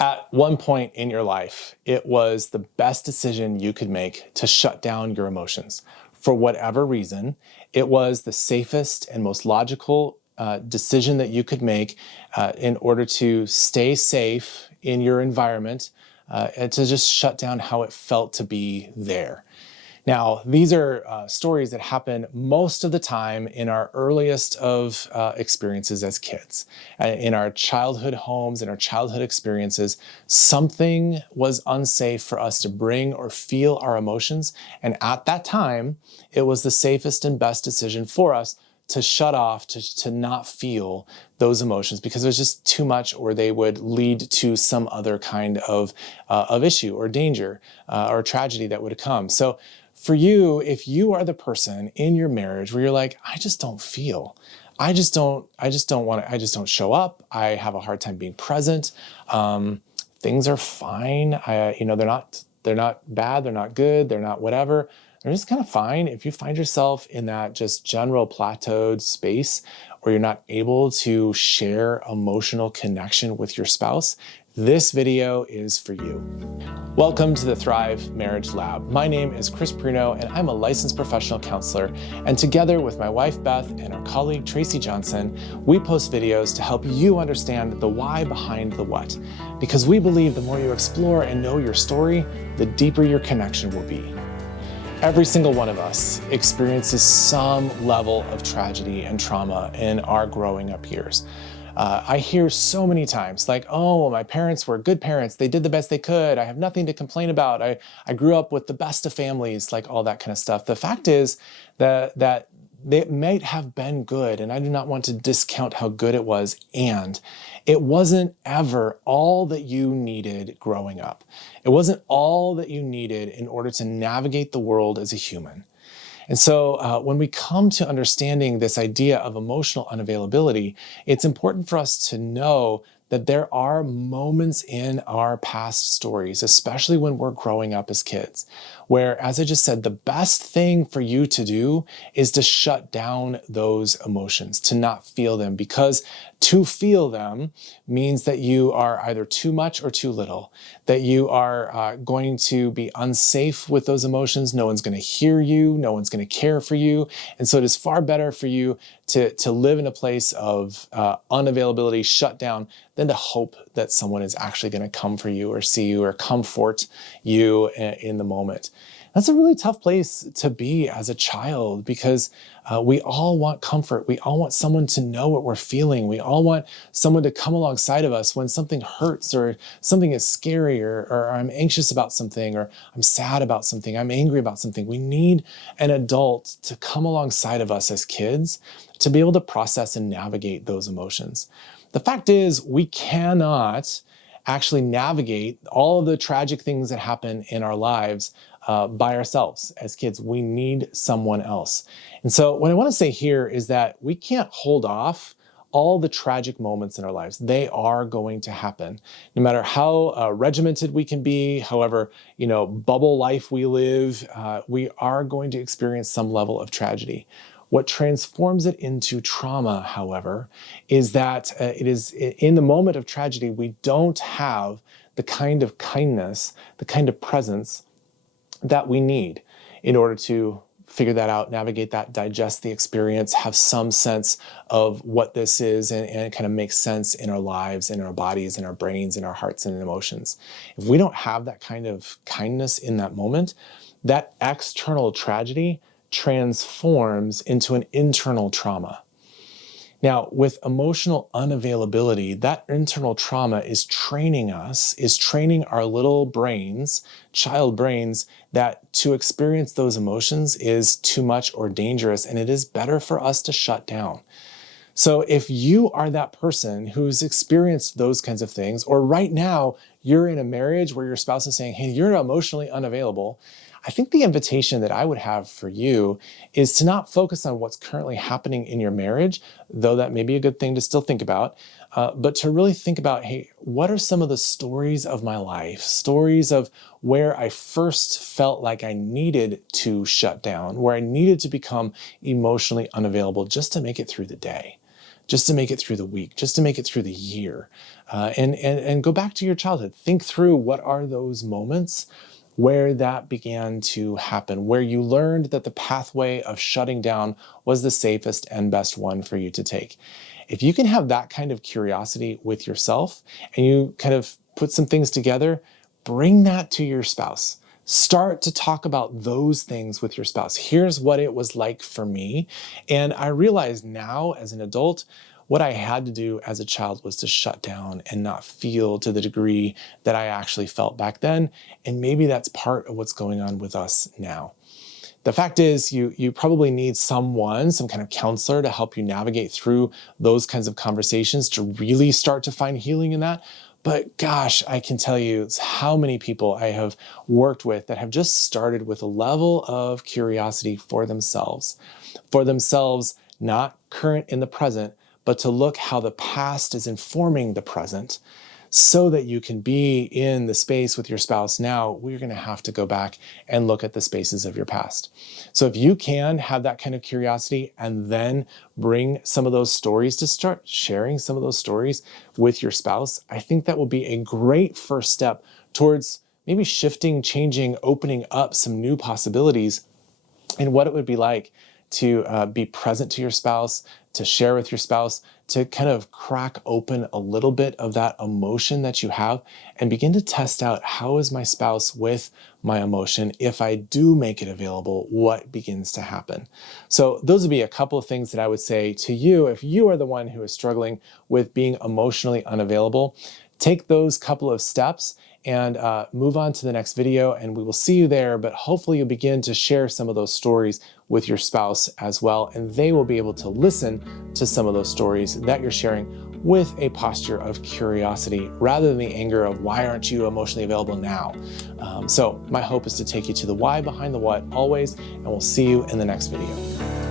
At one point in your life, it was the best decision you could make to shut down your emotions. For whatever reason, it was the safest and most logical decision that you could make in order to stay safe in your environment and to just shut down how it felt to be there. Now, these are stories that happen most of the time in our earliest of experiences as kids. In our childhood homes, in our childhood experiences, something was unsafe for us to bring or feel our emotions. And at that time, it was the safest and best decision for us to shut off, to not feel those emotions because it was just too much, or they would lead to some other kind of issue or danger or tragedy that would come. So for you, if you are the person in your marriage where you're like, I just don't feel, I just don't want to, I just don't show up. I have a hard time being present. Things are fine. They're not bad. They're not good. They're not whatever. They're just kind of fine. If you find yourself in that just general plateaued space where you're not able to share emotional connection with your spouse, this video is for you. Welcome to the Thrive Marriage Lab. My name is Chris Prino, and I'm a licensed professional counselor. And together with my wife, Beth, and our colleague, Tracy Johnson, we post videos to help you understand the why behind the what. Because we believe the more you explore and know your story, the deeper your connection will be. Every single one of us experiences some level of tragedy and trauma in our growing up years. I hear so many times like, oh, my parents were good parents. They did the best they could. I have nothing to complain about. I grew up with the best of families, like all that kind of stuff. The fact is that it might have been good, and I do not want to discount how good it was, and it wasn't ever all that you needed growing up. It wasn't all that you needed in order to navigate the world as a human. And so when we come to understanding this idea of emotional unavailability, it's important for us to know that there are moments in our past stories, especially when we're growing up as kids, where, as I just said, the best thing for you to do is to shut down those emotions, to not feel them, because to feel them means that you are either too much or too little, that you are going to be unsafe with those emotions. No one's going to hear you. No one's going to care for you. And so it is far better for you to live in a place of unavailability, shut down, than to hope that someone is actually going to come for you or see you or comfort you in the moment. That's a really tough place to be as a child because we all want comfort. We all want someone to know what we're feeling. We all want someone to come alongside of us when something hurts or something is scary or I'm anxious about something or I'm sad about something, I'm angry about something. We need an adult to come alongside of us as kids to be able to process and navigate those emotions. The fact is, we cannot actually navigate all of the tragic things that happen in our lives by ourselves as kids. We need someone else. And so what I want to say here is that we can't hold off all the tragic moments in our lives. They are going to happen. No matter how regimented we can be, however, bubble life we live, we are going to experience some level of tragedy. What transforms it into trauma, however, is that it is in the moment of tragedy, we don't have the kind of kindness, the kind of presence that we need in order to figure that out, navigate that, digest the experience, have some sense of what this is, and it kind of makes sense in our lives, in our bodies, in our brains, in our hearts and emotions. If we don't have that kind of kindness in that moment, that external tragedy transforms into an internal trauma. Now, with emotional unavailability, that internal trauma is training our little brains, child brains, that to experience those emotions is too much or dangerous, and it is better for us to shut down. So if you are that person who's experienced those kinds of things, or right now you're in a marriage where your spouse is saying, hey, you're emotionally unavailable, I think the invitation that I would have for you is to not focus on what's currently happening in your marriage, though that may be a good thing to still think about, but to really think about, hey, what are some of the stories of my life, stories of where I first felt like I needed to shut down, where I needed to become emotionally unavailable just to make it through the day, just to make it through the week, just to make it through the year. And go back to your childhood. Think through what are those moments where that began to happen, where you learned that the pathway of shutting down was the safest and best one for you to take. If you can have that kind of curiosity with yourself and you kind of put some things together, bring that to your spouse. Start to talk about those things with your spouse. Here's what it was like for me. And I realize now as an adult, what I had to do as a child was to shut down and not feel to the degree that I actually felt back then. And maybe that's part of what's going on with us now. The fact is, you probably need someone, some kind of counselor to help you navigate through those kinds of conversations to really start to find healing in that. But gosh, I can tell you how many people I have worked with that have just started with a level of curiosity for themselves, not current in the present, but to look how the past is informing the present so that you can be in the space with your spouse now. We're going to have to go back and look at the spaces of your past. So if you can have that kind of curiosity and then bring some of those stories, to start sharing some of those stories with your spouse, I think that will be a great first step towards maybe shifting, changing, opening up some new possibilities in what it would be like to be present to your spouse, to share with your spouse, to kind of crack open a little bit of that emotion that you have and begin to test out, how is my spouse with my emotion? If I do make it available, what begins to happen? So those would be a couple of things that I would say to you if you are the one who is struggling with being emotionally unavailable. Take those couple of steps and move on to the next video, and we will see you there. But hopefully you'll begin to share some of those stories with your spouse as well, and they will be able to listen to some of those stories that you're sharing with a posture of curiosity rather than the anger of why aren't you emotionally available now? So my hope is to take you to the why behind the what always, and we'll see you in the next video.